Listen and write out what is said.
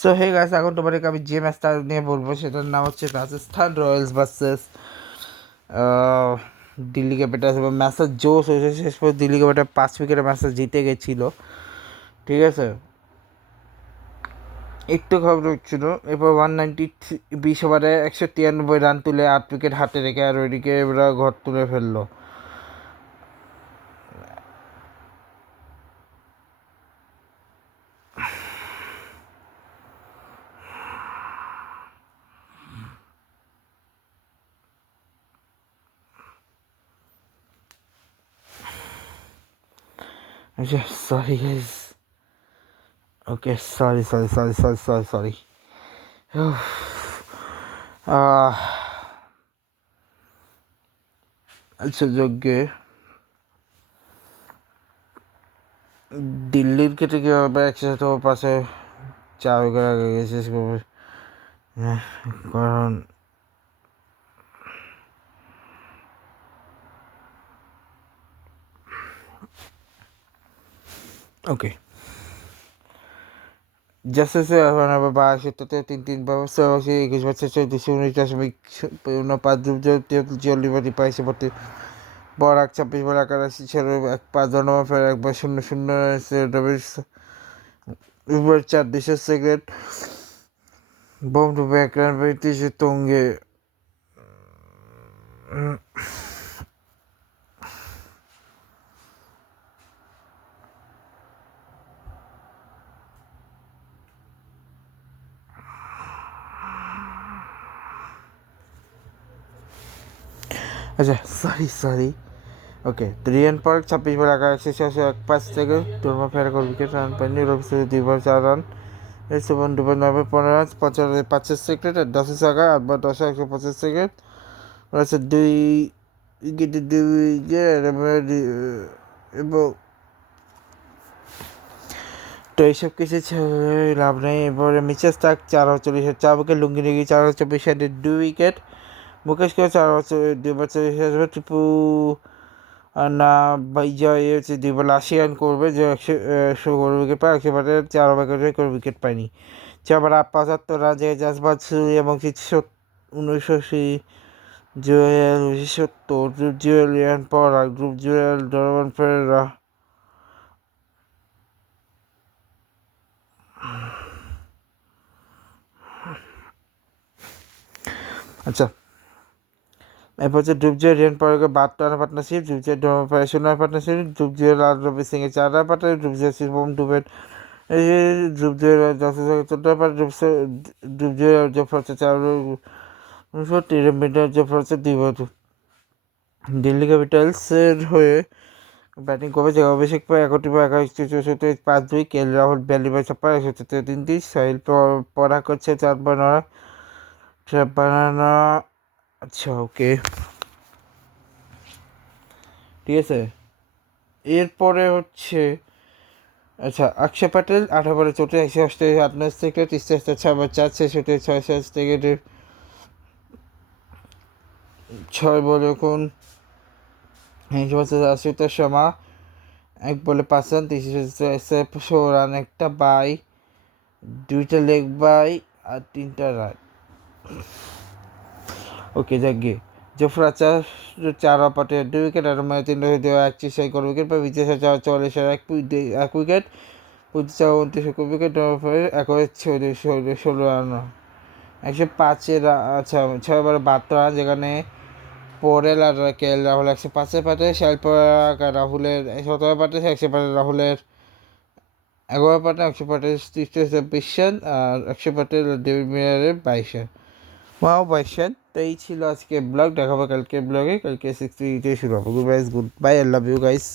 So hey guys, এখন তোমাদেরকে আমি যে ম্যাচটা নিয়ে বলবো সেটার নাম হচ্ছে Rajasthan Royals versus Delhi Capitals. এবং ম্যাচটা জোশ হয়েছে, শেষ পর্যন্ত দিল্লি ক্যাপিটাল 5 উইকেটে ম্যাচটা জিতে গেছিলো। ঠিক আছে, একটু খবর হচ্ছিল। এরপর 20 ওভারে 193 রান তুলে 8 উইকেট হাতে রেখে আর ওইদিকে ওরা ঘর তুলে ফেললো। আচ্ছা, sorry guys, okay, sorry sorry sorry sorry sorry sorry. আচ্ছা, যোগ্যে দিল্লির ক্ষেত্রে কীভাবে 105 4 উইকেট আগে গেছে, কারণ ওকে জাস্টিসে এখন আবার 62তে 3-3 ব্যবস্থা 21 বছর 219.5 পাইছে প্রতি বল 26 বল 81 ছিল 5 নম্বর ফের 1/0-0 উপর 4 200 বোম ডুবে 1 রান 35 তঙ্গে। আচ্ছা, সরি সরি, ওকে। 3 রান পর 26 বল 1/105 ডোরমা ফের উইকেট রান পায়নি, রবিশ্রী 2 বল 4 রান, সুমন 2 বল 9 15 রান 5 আর 10 8 10 125 রয়েছে 2 উইকেটে 2 উইকেট এবং তো এইসব কিছু লাভ নেই। এরপরে মিচেল স্টার্ক 4 ওভার 40 4 উইকেট, লুঙ্গি নিগি 4 ওভার 24 2 উইকেট, মুকেশ কেও 4 ওভার 2 বল 40 টিপু না বিজয় হচ্ছে 2 বল 80 রান করবে, যে 100 উইকেট পায়। 100 4 ওভার উইকেট পায়নি। 4 বল 75 রান যে জাসবাদ সুরি এবং 1980 জুয়েল 70 গ্রুপ জুয়েল ইয়ান পরা গ্রুপ জুয়েল ডরমান ফেরেরা। আচ্ছা, এরপর হচ্ছে ডুবজুয়েল রিয়ান পরাগে 72 run partnership, Dhruv Jurel Donovan Ferreira 0 run partnership, Dhruv Jurel আর রবি সিং এর 4 run partner, Dhruv Jurel Shivam Dube Dhruv Jurel 14 run Dhruv Jurel জফর হচ্ছে 4 মিটার জফর হচ্ছে 2 বল। দিল্লি ক্যাপিটালসের হয়ে ব্যাটিং করবে যে অভিষেক পায় 61 5 2, কে এল রাহুল 42 173 সাহিল পরাগ করছে 4 বানানা। আচ্ছা, ওকে, ঠিক আছে। এরপরে হচ্ছে আচ্ছা, অক্ষয় প্যাটেল 18 বলে 64 188 30 6 4 66 6 6 বলে এখন 80 শর্মা 1 বলে 5 রান 16 রান, একটা বাই, 2টা লেগ বাই আর 3টা রান। ওকে, যাকে জফরা 4 ওভারে 2 উইকেট আর 31 উইকেট পায়। বিজয় 44 1 উইকেট 25 উইকেট 16 রান 105 আচ্ছা 6 ওভারে 72 রান, যেখানে পোরেল আর কে এল রাহুল 105 পাতে, শাইল পরাগ রাহুলের 17 পাতে, 100 রাহুলের 11 পাতে, 100 রান আর 100 ডেভিড মিলারের 22 রান। 22 রান। তো এই ছিল আজকে ব্লগ, দেখাবো কালকে ব্লগে, কালকে 60 শুরু হবে। Good bye, I love you guys.